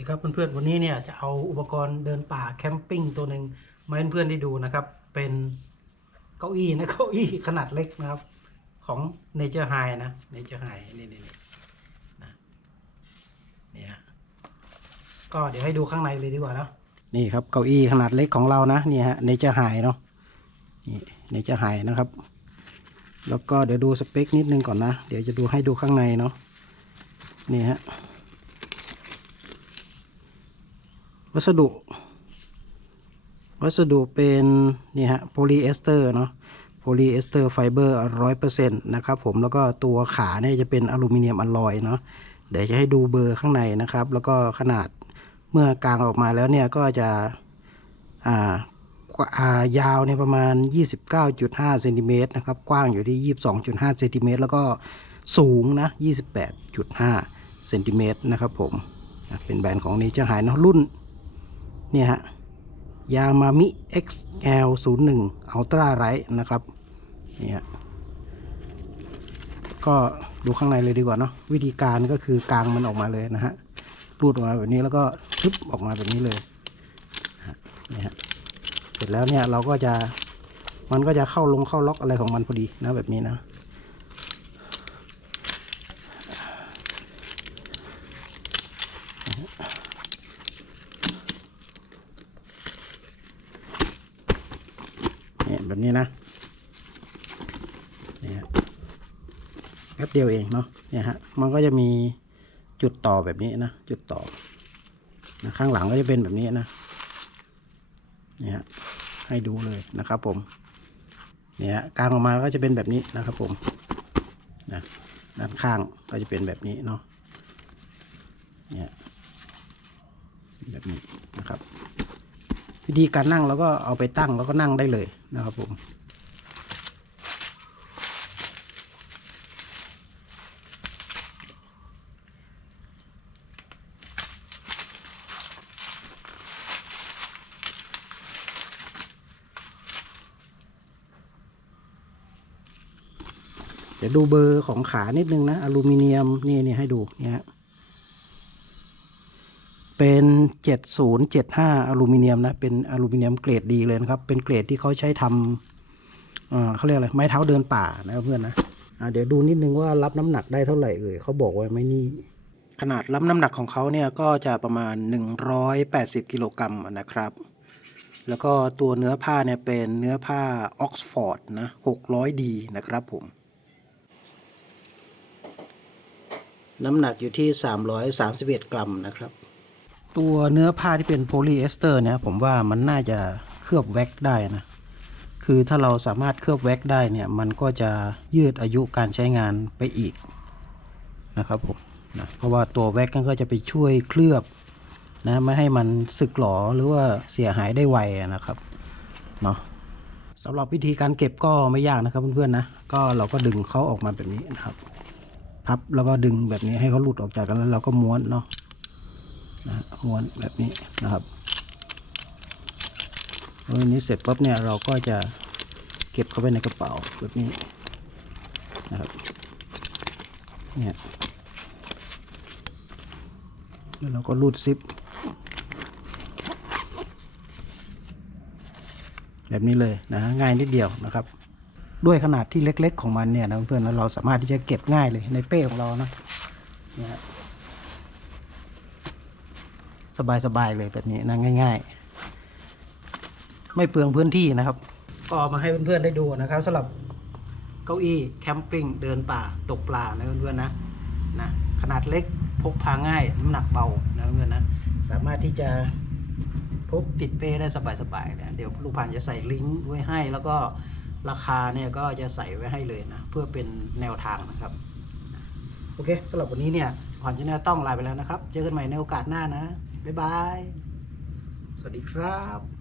ดีครับเพื่อนๆวันนี้เนี่ยจะเอาอุปกรณ์เดินป่าแคมปิ้งตัวหนึ่งมาให้เพื่อนๆได้ดูนะครับ เป็นเก้าอี้นะเก้าอี้ขนาดเล็กนะครับ ของ Nature High นะ Nature High นี่นี่นี่นะนี่ฮะก็เดี๋ยวให้ดูข้างในเลยดีกว่าเนะนี่ครับเก้าอี้ขนาดเล็กของเรานะนี่ฮะ Nature High เนาะนี่ Nature High นะครับ แล้วก็เดี๋ยวดูสเปคนิดนึงก่อนนะ เดี๋ยวจะดูให้ดูข้างในเนาะนี่ฮะ วัสดุ วัสดุเป็นนี่ฮะโพลีเอสเตอร์เนาะโพลีเอสเตอร์ไฟเบอร์ร้อยเปอร์เซ็นต์นะครับผมแล้วก็ตัวขาเนี่ยจะเป็นอลูมิเนียมอลลอยเนาะเดี๋ยวจะให้ดูเบอร์ข้างในนะครับ แล้วก็ขนาดเมื่อกางออกมาแล้วเนี่ยก็จะอ่ากว่าอ่ายาวเนี่ยประมาณ 29.5เซนติเมตรนะครับ กว้างอยู่ที่ 22.5เซนติเมตรแล้วก็สูงนะ 28.5เซนติเมตรนะครับผม เป็นแบรนด์ของ Nature High เนาะรุ่น เนี่ยฮะยามามิ XL 0 1 Ultra Light นะครับนี่ฮะก็ดูข้างในเลยดีกว่าเนาะวิธีการก็คือกางมันออกมาเลยนะฮะรูดออกมาแบบนี้แล้วก็ชึบออกมาแบบนี้เลยนี่ฮะเสร็จแล้วเนี่ยเราก็จะมันก็จะเข้าลงเข้าล็อกอะไรของมันพอดีนะแบบนี้นะ แบบนี้นะเนี่ยฮะแป๊บเดียวเองเนาะเนี่ยฮะมันก็จะมีจุดต่อแบบนี้นะจุดต่อนะข้างหลังก็จะเป็นแบบนี้นะเนี่ยฮะให้ดูเลยนะครับผมเนี่ยฮะกลางออกมาก็จะเป็นแบบนี้นะครับผมนะด้านข้างก็จะเป็นแบบนี้เนาะเนี่ยแบบนี้ วิธีการนั่งเราก็เอาไปตั้งแล้วก็นั่งได้เลยนะครับผมเดี๋ยวดูเบอร์ของขานิดนึงนะอลูมิเนียมนี่นี่ให้ดูเนี่ย เป็นเจ็ดศูนย์เจ็ดห้าอลูมิเนียมนะ เป็นอลูมิเนียมเกรดดีเลยนะครับ เป็นเกรดที่เขาใช้ทำเอ่อเขาเรียกอะไร ไม้เท้าเดินป่านะครับเพื่อนนะอ่าเดี๋ยวดูนิดนึงว่ารับน้ำหนักได้เท่าไหร่เอ่ยเขาบอกไว้ไหมนี่ ขนาดรับน้ำหนักของเขาเนี่ยก็จะประมาณ 180 กิโลกรัมนะครับ แล้วก็ตัวเนื้อผ้าเนี่ยเป็นเนื้อผ้าออกซฟอร์ดนะ 600ดีนะครับผม น้ำหนักอยู่ที่ 331 กรัมนะครับ ตัวเนื้อผ้าที่เป็นโพลีเอสเตอร์เนี่ยผมว่ามันน่าจะเคลือบแว็กได้นะ คือถ้าเราสามารถเคลือบแว็กได้เนี่ย มันก็จะยืดอายุการใช้งานไปอีกนะครับผมนะเพราะว่าตัวแว็กนั่นก็จะไปช่วยเคลือบนะไม่ให้มันสึกหรอหรือว่าเสียหายได้ไวนะครับเนาะสำหรับวิธีการเก็บก็ไม่ยากนะครับเพื่อนๆนะก็เราก็ดึงเขาออกมาแบบนี้นะครับ พับแล้วก็ดึงแบบนี้ให้เขาหลุดออกจากกันแล้วเราก็ม้วนเนาะ นะม้วนแบบนี้นะครับแล้วอันนี้เสร็จปุ๊บเนี่ยเราก็จะเก็บเข้าไปในกระเป๋าแบบนี้นะครับเนี่ยแล้วเราก็รูดซิปแบบนี้เลยนะง่ายนิดเดียวนะครับ ด้วยขนาดที่เล็กๆของมันเนี่ยนะเพื่อนๆเราสามารถที่จะเก็บง่ายเลยในเป้ของเรานะเนี่ย สบายๆเลยแบบนี้นะง่าย ๆ ไม่เปลืองพื้นที่นะครับ ก็มาให้เพื่อนๆได้ดูนะครับสำหรับเก้าอี้แคมปิ้งเดินป่าตกปลานะเพื่อนๆนะนะขนาดเล็กพกพาง่ายน้ำหนักเบานะเพื่อนๆนะสามารถที่จะพกติดเป้ได้สบายๆนะเดี๋ยวลูกพันจะใส่ลิงก์ไว้ให้ แล้วก็ราคาเนี่ยก็จะใส่ไว้ให้เลยนะ เพื่อเป็นแนวทางนะครับ โอเคสำหรับวันนี้เนี่ยผ่อนจะแนวต้องลาไปแล้วนะครับ เจอกันใหม่ในโอกาสหน้านะ บ๊ายบาย สวัสดีครับ